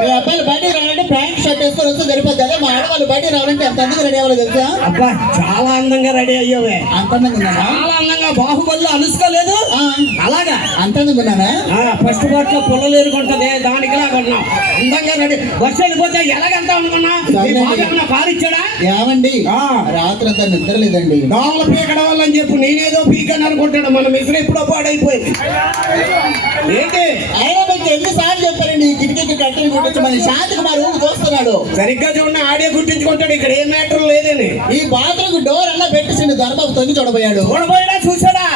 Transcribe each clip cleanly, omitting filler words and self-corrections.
మీ అబ్బాయిలు బయటికి రావాలంటే ప్యాంట్ షర్ట్ వేసుకొని వస్తే సరిపోద్ది. అదే మా ఆడవాళ్ళు బయటికి రావాలంటే ఎంత అందంగా రెడీ అవ్వాలి తెలుసా? అబ్బా చాలా అందంగా రెడీ అయ్యావే. అంత అందంగా ఉన్నానా? చాలా అందంగా బాహుబలిలో అనుసుకోలేదు అలాగా అంత అందంగా ఉన్నానా? ఫస్ట్ పార్ట్ లో పుల్లలు ఎదుర్కొంటది దానికిలా కొన్నాం అందంగా రెడీ. బస్సు వెళ్ళిపోతే ఎలాగంతా అనుకున్నా కారు ఇచ్చాడా? ఏమండి రాత్రి అంతా నిద్ర లేదండి. దోమల పీకడం వల్ల అని చెప్పి నేనేదో పీకని అనుకుంటాడు. మన మిషన్ ఎప్పుడో పాడైపోయింది. ఏంటి అయినా మీకు ఎన్నిసార్లు చెప్పారండి ఈ కిటికీకి కట్టెలు కుట్టించి మన శాంతికి మా రూమ్ చూస్తున్నాడు. సరిగ్గా చూడండి ఆడియో గుర్తించుకుంటాడు. ఇక్కడ ఏ మ్యాటర్ లేదని. ఈ బాత్రూమ్ డోర్ అన్నా పెట్టేసిండు. దొరబాబు తొంగి చూడబోయాడు. చూసాడా?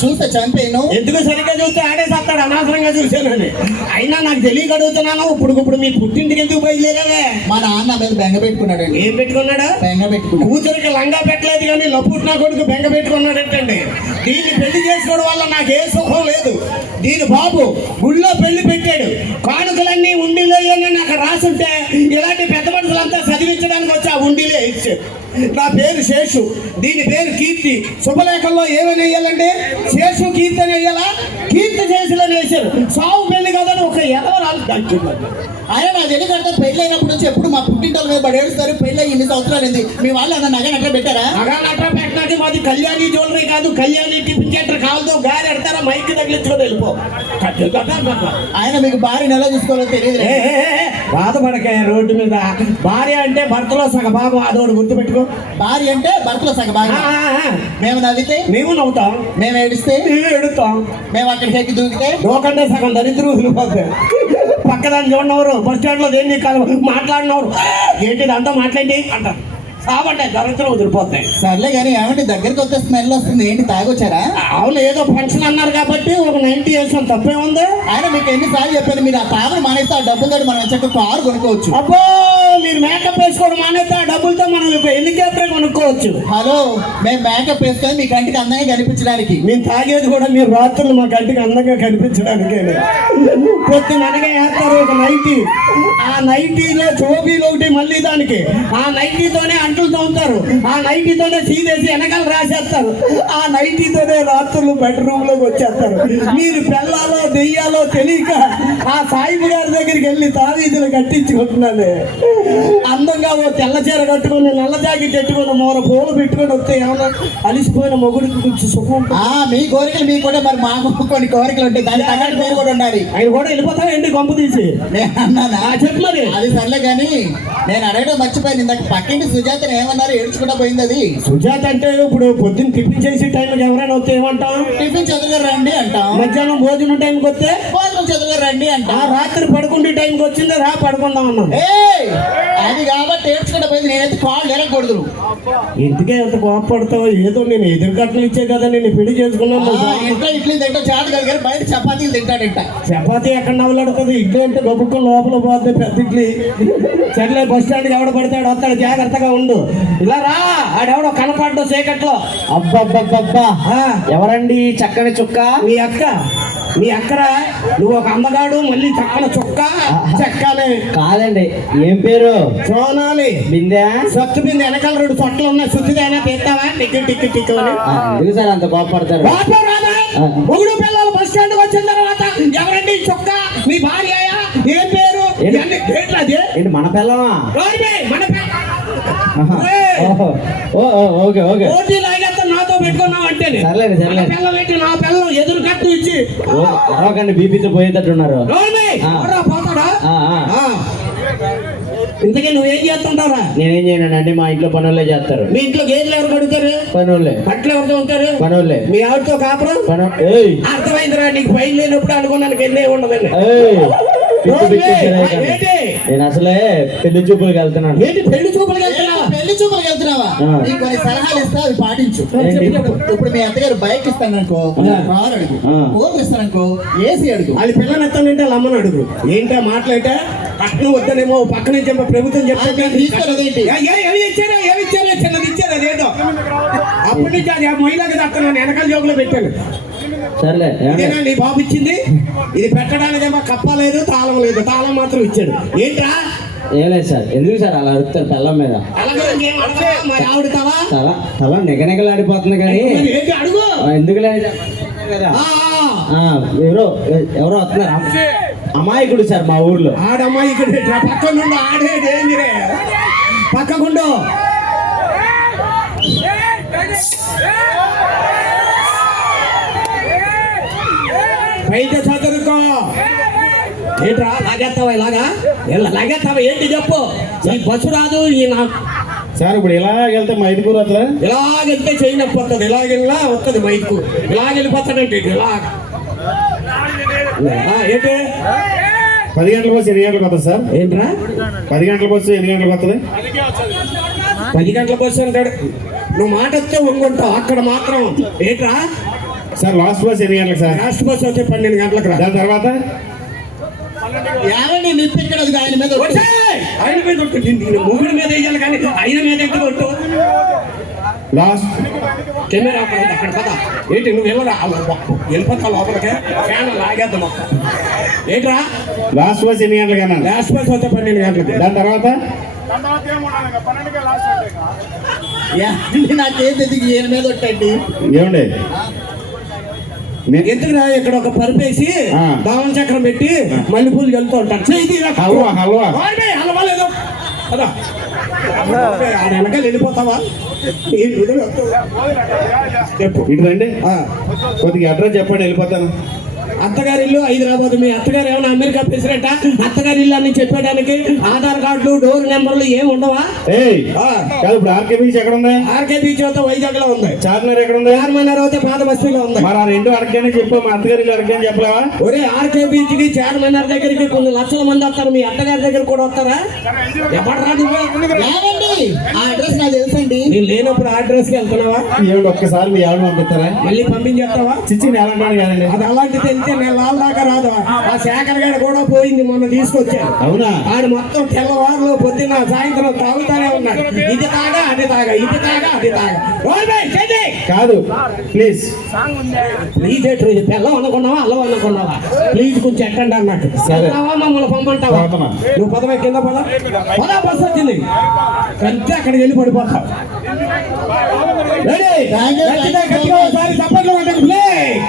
చూస్తే చంపేను. ఎందుకు సరిగ్గా చూస్తే ఆడేసేస్తాడు అనవసరంగా చూసానని. అయినా నాకు తెలియక అడుగుతున్నాను. ఇప్పుడు మీ పుట్టింటికి ఎందుకు బయలుదేరావే? మా నాన్న మీద బెంగ పెట్టుకున్నాడు. ఏం పెట్టుకున్నాడు? బెంగ పెట్టుకున్నాడు. కూతురికి లంగా పెట్టలేదు కానీ లప్పుట్నా కొడుకు బెంగ పెట్టుకున్నాడంటండి. దీన్ని పెళ్లి చేసుకోవడం వల్ల నాకు ఏ సుఖం లేదు. దీని బాబు గుళ్ళో పెళ్లి పెట్టాడు. కానుకలన్నీ ఉండిలో నాకు రాసుంటే ఇలాంటి పెద్ద మనుషులంతా చదివించడానికి వచ్చి ఆ ఉండిలే ఇచ్చారు. నా పేరు శేషు, దీని పేరు కీర్తి. శుభలేఖల్లో ఏమని వేయాలంటే శేషు కీర్తి అని వేయాలా? కీర్తి శేషులని వేశారు. సాగు పెళ్లి కదని ఒక ఎదవరాలు దంచున్నారు. ఆయన నా తెలియ కడితే పెళ్లి అయినప్పటి నుంచి ఎప్పుడు మా పుట్టింటోళ్ళ మీద పడి ఏడుస్తారు. పెళ్లి ఇన్ని సంవత్సరాలు అయింది. మీ వాళ్ళు అన్న నగ నట్ట పెట్టారా? నగ నట్ట పెట్టడానికి మాది కళ్యాణి జ్యువెలరీ కాదు. కళ్యాణి టిఫిన్ సెంటర్ కావాలతో గాలి ఎడతారా మైక్ తగిలించుకొని వెళ్ళిపో. ఆయన మీకు భార్యను ఎలా చూసుకోవాలో తెలియదు. బాధపడకాయ రోడ్డు మీద. భార్య అంటే భర్తలో సగభాగం. అదోడు గుర్తుపెట్టుకో. భార్య అంటే భర్తలో సగభాగం. మేము నవ్వితే మేము నవ్వుతాం. మేము ఏడిస్తే మేము ఏడుతాం. మేము అక్కడికి ఎక్కి దూకితే దూకంటే సగం దరిద్రులు పోతాయి. పక్కదాన్ని చూడనవరు. బస్ స్టాండ్ లో దేన్ని మాట్లాడినవారు ఏంటి అంతా మాట్లాడి అంటారు. కాబట్టి దరిద్రం వదిలిపోతాయి. సర్లే కానీ ఏమంటే దగ్గరికి వస్తే స్మెల్ వస్తుంది. ఏంటి తాగొచ్చారా? అవును ఏదో ఫంక్షన్ అన్నారు కాబట్టి ఒక 90 వేసాం. తప్పే ఉంది. ఆయన మీకు ఎన్నిసార్లు చెప్పాను మీరు ఆ తాగడం మానేస్తే ఆ డబ్బులతో మనం వచ్చాక కారు కొనుక్కోవచ్చు. అబ్బో మీరు మేకప్ వేసుకోవడం మానేస్తే ఆ డబ్బులతో మనం హెలికాప్టర్ కొనుక్కోవచ్చు. హలో మేము మేకప్ వేసుకొని మీ కంటికి అందంగా కనిపించడానికి. మేము తాగేది కూడా మీరు రాత్రులు మా కంటికి అందంగా కనిపించడానికి. పొద్దున అనగా వేస్తారు ఒక నైటీ. ఆ నైటీలో చోబీలు ఒకటి మళ్ళీ దానికి. ఆ నైటీతోనే అంటులు తోముతారు. ఆ నైటీతోనే సీదేసి వెనకాల రాసేస్తారు. ఆ నైటీతోనే రాత్రులు బెడ్రూమ్ లోకి వచ్చేస్తారు. మీరు పెళ్ళాలో దెయ్యాలో తెలియక ఆ సాయిబు గారి దగ్గరికి వెళ్ళి తావీదులు కట్టించుకుంటున్నాను. అందంగా ఓ తెల్ల చీర కట్టుకుని నల్ల జాకెట్ పెట్టుకుని మూల పూలు పెట్టుకొని వస్తే ఏమన్నా అలిసిపోయిన మొగుడికి కొంచెం సుఖం. మీ కోరికలు మీకు కూడా మరి మాకు కొన్ని కోరికలు ఉంటాయి. దాని తగ్గట్టు మీరు కూడా ఉండాలి. ఆయన కూడా వెళ్ళిపోతారా ఏంటి కొంప తీసి? చెప్పు మరి. అది సర్లే కానీ నేను అడగడం మర్చిపోయాను. ఇందాక పక్కింటి సుజాతని ఏమన్నారు? ఏడ్చుకుంటా పోయింది. అది సుజాత అంటే ఇప్పుడు పొద్దున్న టిఫిన్ చేసే టైంకి ఎవరైనా వస్తే ఏమంటాం? టిఫిన్ చదువుగా రండి అంటాం. మధ్యాహ్నం భోజనం టైంకి వస్తే భోజనం చదువుగా రండి అంటాం. రాత్రి పడుకుంటే టైంకి వచ్చింది రా పడుకుందాం అన్నాం. అది కాబట్టి ఏడ్చుకుంటా పోయింది. నేనైతే కాళ్ళు ఎరగకూడదు. ఎందుకే ఎంత కోపడతావు? ఏదో నేను ఎదురు కట్టలు ఇచ్చే కదా నేను పెళ్లి చేసుకున్నాను. ఇంట్లో ఇడ్లీ తింటా చాటు కలిగారు, బయట చపాతీలు తింటాడంట. చపాతీ ఎక్కడ నవ్వులాడుతుంది? ఇడ్లీ అంటే గొప్పకం లోపల పోతుంది పెద్ద ఇడ్లీ. సర్లే బస్ స్టాండ్కి ఎవడ పడతాడు వస్తాడు, జాగ్రత్తగా ఉండు. ఇలా రా. ఆడెవడో కనపడ్డు చీకట్లో. అబ్బబ్బబ్బబ్బా ఎవరండి చక్కని చుక్క? మీ అక్క. మీ అక్కరా? నువ్వు ఒక అందగాడు మళ్ళీ చక్కన చుక్క చెక్కాలి. కాదండి. ఏం పేరు? సోనాలి. బిందె సొత్తు బిందె. వెనకాల 2 సొట్లు ఉన్నాయి. శుద్ధిదైనా తీస్తావా? టిక్కు టిక్కు టిక్కు అని. ఎందుకు సార్ అంత కోపడతారు? మొగుడు పిల్లలు బస్ స్టాండ్ వచ్చిన తర్వాత ఎవరండి చుక్క? మీ భార్య? ఏం పేరు? ఏంటి మన పిల్లమా? మన ఓకే ఓకే. పోటీ లాగేస్తా నాతో పెట్టుకున్నావు అంటే సర్లేదు సర్లేదు. పిల్లలు పెట్టి నా పిల్లలు ఎదురు కట్టు ఇచ్చి ఎవరికండి బీపీతో పోయేటట్టున్నారు. పోతాడా? ఇంతకీ నువ్వేం చేస్తుంటారా? నేనేం చేయను అంటే మా ఇంట్లో పనులే చేస్తారు. మీ ఇంట్లో గేదెలు ఎవరు కడుగుతారు? పనులే. బట్టలు ఎవరితో ఉంటారు? పనులే. మీ ఆవిడతో కాపురం? అర్థమైందిరా. నీకు పైలు లేనప్పుడు అనుకున్నాను ఎన్నే ఉండదండి. నేను అసలే పెళ్లి చూపులకు వెళ్తున్నాను. ఏంటి పెళ్లి చూపులకు వెళ్తున్నావా? పెళ్లి చూపులకు వెళ్తున్నావా? నీకు కొన్ని సలహాలు ఇస్తా, అవి పాటించు. ఇప్పుడు మీ అత్తగారు బైక్ ఇస్తాననుకో, కారు అడుగు. ఫోన్ ఇస్తాననుకో, ఏసీ అడుగు. అది పిల్లని ఎత్తానంటే అమ్మని అడుగు. ఏంటో మాట్లాడితే పట్టణం వద్దనేమో పక్క నుంచి ప్రభుత్వం చెప్తే ఏమి ఇచ్చారో చిన్నది ఇచ్చారు. అదేదో అప్పటి నుంచి అది మహిళకి దక్కను వెనకాల జోబులో పెట్టాను. సర్లే. ఇదేనా నీ బాబు ఇచ్చింది? ఇది పెట్టడానికి ఏమో కప్ప లేదు, తాళం లేదు. తాళం మాత్రం ఇచ్చాడు. ఏంట్రా? ఏం లేదు సార్. ఎందుకు సార్ అలా అడుగుతారు పిల్లం మీద? ఆవిడతావా? తల నిగనిగలాడిపోతుంది కానీ అడుగు. ఎందుకు లేదు కదా. ఎవరో వస్తున్నారు. అమాయకుడు సార్ మా ఊర్లో. ఆడమ్మాయి ఇక్కడ పక్కన నుండి ఆడే డేంజరే. పక్కకుండు. బయట చదువుకో. ఏంట్రా లాగేస్తావా ఇలాగా? లాగేస్తావా ఏంటి చెప్పు. ఈ బస్సు రాదు ఈ నా సార్ ఇప్పుడు ఇలా వెళ్తే మా ఐదుగురు వస్తుందా? ఇలాగెళ్తే చేయనప్పు వస్తుంది. ఇలాగెళ్ళా వస్తుంది మైకు. ఇలాగెళ్ళిపోతాడంటే ఇలా ఏంటి 10 గంటల బస్సు ఎన్ని గంటలకు వస్తుంది సార్? ఏంట్రా 10 గంటల బస్సు ఎన్ని గంటలకు వస్తుంది? 10 గంటల బస్సు అంటాడు. నువ్వు మాట వస్తే వంగుంటావు. అక్కడ మాత్రం ఏంట్రా సార్ లాస్ట్ బస్ ఎన్ని గంటలకు సార్? లాస్ట్ బస్సు వచ్చే 12 గంటలకు రా. దాని తర్వాత ఏమండి నిప్పు ఇక్కడ ఉంది, ఆయన మీద ఒట్టు. ఆయన మీద కొట్టు. ముగ్గురి మీద వేయాలి కానీ ఆయన మీద ఎట్టు కొట్టు. లాస్ట్ కెమెరా అక్కడ పద. ఏంటి నువ్వు వెళ్ళిపోతా లోపలికే. ఫ్యాన్ లాగేద్దాం మొత్తం. ఏంట్రా లాస్ట్ బస్ ఎన్ని గంటలకు అన్నాను? లాస్ట్ బస్ వచ్చే 12 గంటలకి. దాని తర్వాత ఏమండి నాకేం తెలియదు, ఈయన మీద ఒట్టండి. ఏమండి ఎందుకురా ఇక్కడ ఒక పరిపేసి ఆ. దావన చక్రం పెట్టి మల్లెపూలు వెళ్తూ ఉంటాను. హల్వా హల్వా హలవాలేదు కదా. ఆడ వెనకాల వెళ్ళిపోతావా? చెప్పు. ఇటు రండి, కొద్దిగా అడ్రస్ చెప్పండి, వెళ్ళిపోతాను. అత్తగారి ఇల్లు హైదరాబాద్. మీ అత్తగారు ఏమైనా అమెరికా ప్రెసిడెంట్? అత్తగారి ఇల్లు అని చెప్పడానికి ఆధార్ కార్డులు డోర్ నెంబర్లు ఏమి ఉండవా? ఏయ్ కాదు, ఇప్పుడు ఆర్కే బీచ్ ఎక్కడ ఉంది? ఆర్కే బీచ్ అయితే వైజాగ్ లో ఉంది. చార్మినార్ ఎక్కడ ఉంది? చార్మినార్ అయితే పాత బస్తీలో ఉంది. మరి ఆ రెండు అడగనే చెప్పు, మా అత్తగారి ఇల్లు అడగని చెప్పలేవా? ఒరే ఆర్కే బీచ్ కి చార్మినార్ దగ్గరికి కొన్ని లక్షల మంది వస్తారు. మీ అత్తగారి దగ్గర కూడా వస్తారా? ఎవడరా నువ్వు? ఏమండి ఆ అడ్రస్ నాకు తెలుసండి. నేను లేనప్పుడు ఆ అడ్రస్ కి వెళ్తున్నావా? ఏమిటి ఒక్కసారి మీ ఆవిడ పంపిస్తారా? మళ్ళీ పంపించేస్తావా? చిచ్చి నేలంటాను కాదండి. అది అలాంటిది వెళ్తే నేను లాల్ దాకా రాదు. ఆ శేఖర్ గారు కూడా పోయింది మొన్న తీసుకొచ్చాను. అవునా? ఆడు మొత్తం తెల్లవారులో పొద్దున్న సాయంత్రం తాగుతానే ఉన్నాడు. ఇది తాగా అది తాగా, ఇది తాగా అది తాగా. కాదు ప్లీజ్. ప్లీజ్ ఎటు ఇది పెళ్ళం అనుకున్నావా అల్లం అనుకున్నావా? ప్లీజ్ కొంచెం ఎక్కండి అన్నట్టు. సరే. మమ్మల్ని పంపంటావా? పోతామా? నువ్వు పదవే కింద పద బస్సు వచ్చింది కంటే అక్కడికి వెళ్ళి పడిపోతావు. Thank you, thank you. గట్టిగా ఒకసారి చప్పట్లు కొట్టండి, ప్లీజ్.